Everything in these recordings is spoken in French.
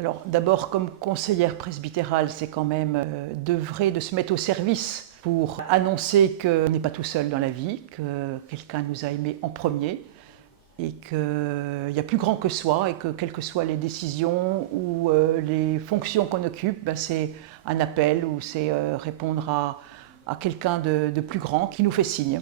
Alors d'abord, comme conseillère presbytérale, c'est quand même d'œuvrer, de se mettre au service pour annoncer qu'on n'est pas tout seul dans la vie, que quelqu'un nous a aimés en premier et qu'il y a plus grand que soi et que quelles que soient les décisions ou les fonctions qu'on occupe, ben, c'est un appel ou c'est répondre à quelqu'un de plus grand qui nous fait signe.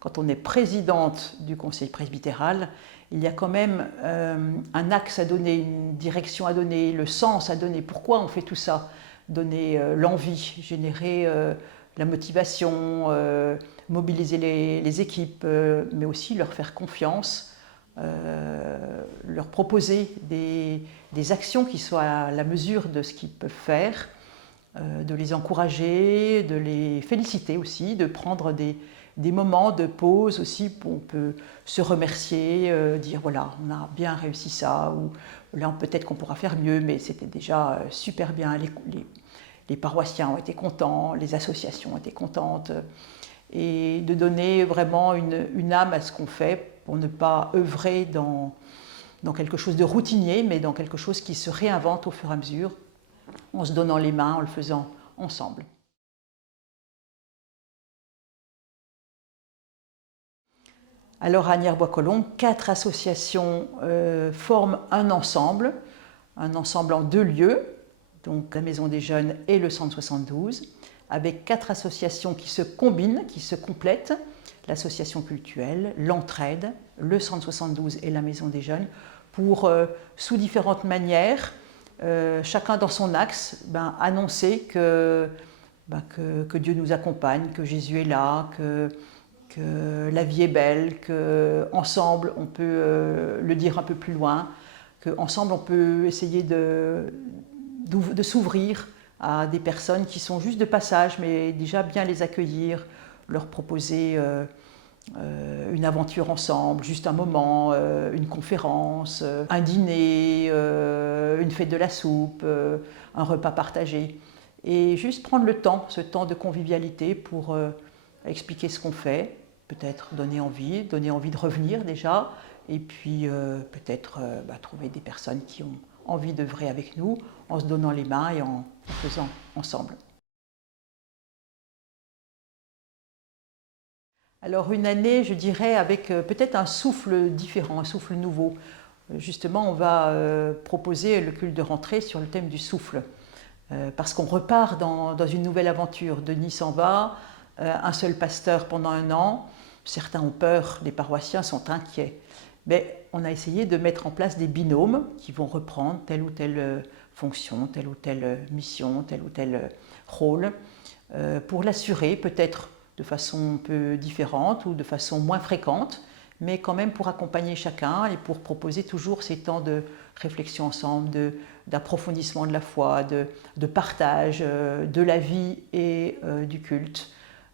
Quand on est présidente du conseil presbytéral, il y a quand même un axe à donner, une direction à donner, le sens à donner. Pourquoi on fait tout ça? Donner l'envie, générer la motivation, mobiliser les équipes, mais aussi leur faire confiance, leur proposer des actions qui soient à la mesure de ce qu'ils peuvent faire, de les encourager, de les féliciter aussi, de prendre des moments de pause aussi où on peut se remercier, dire voilà, on a bien réussi ça, ou là peut-être qu'on pourra faire mieux, mais c'était déjà super bien, les paroissiens ont été contents, les associations ont été contentes, et de donner vraiment une âme à ce qu'on fait pour ne pas œuvrer dans quelque chose de routinier, mais dans quelque chose qui se réinvente au fur et à mesure, en se donnant les mains, en le faisant ensemble. Alors à Agnières-Bois-Colombes, 4 associations forment un ensemble en 2 lieux, donc la Maison des Jeunes et le Centre 72, avec 4 associations qui se combinent, qui se complètent, l'association cultuelle, l'entraide, le Centre 72 et la Maison des Jeunes, pour, sous différentes manières, chacun dans son axe, annoncer que Dieu nous accompagne, que Jésus est là, que la vie est belle, qu'ensemble on peut le dire un peu plus loin, qu'ensemble on peut essayer de s'ouvrir à des personnes qui sont juste de passage, mais déjà bien les accueillir, leur proposer une aventure ensemble, juste un moment, une conférence, un dîner, une fête de la soupe, un repas partagé. Et juste prendre le temps, ce temps de convivialité pour expliquer ce qu'on fait, peut-être donner envie de revenir déjà, et puis peut-être trouver des personnes qui ont envie d'œuvrer avec nous en se donnant les mains et en faisant ensemble. Alors une année, je dirais, avec peut-être un souffle différent, un souffle nouveau. Justement, on va proposer le culte de rentrée sur le thème du souffle, parce qu'on repart dans une nouvelle aventure. Denis s'en va, un seul pasteur pendant 1 an. Certains ont peur, les paroissiens sont inquiets. Mais on a essayé de mettre en place des binômes qui vont reprendre telle ou telle fonction, telle ou telle mission, tel ou tel rôle, pour l'assurer peut-être de façon un peu différente ou de façon moins fréquente, mais quand même pour accompagner chacun et pour proposer toujours ces temps de réflexion ensemble, d'approfondissement de la foi, de partage de la vie et du culte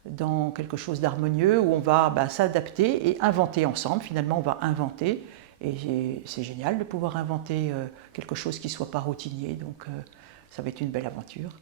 dans quelque chose d'harmonieux où on va s'adapter et inventer ensemble. Finalement, on va inventer et c'est génial de pouvoir inventer quelque chose qui ne soit pas routinier, donc ça va être une belle aventure.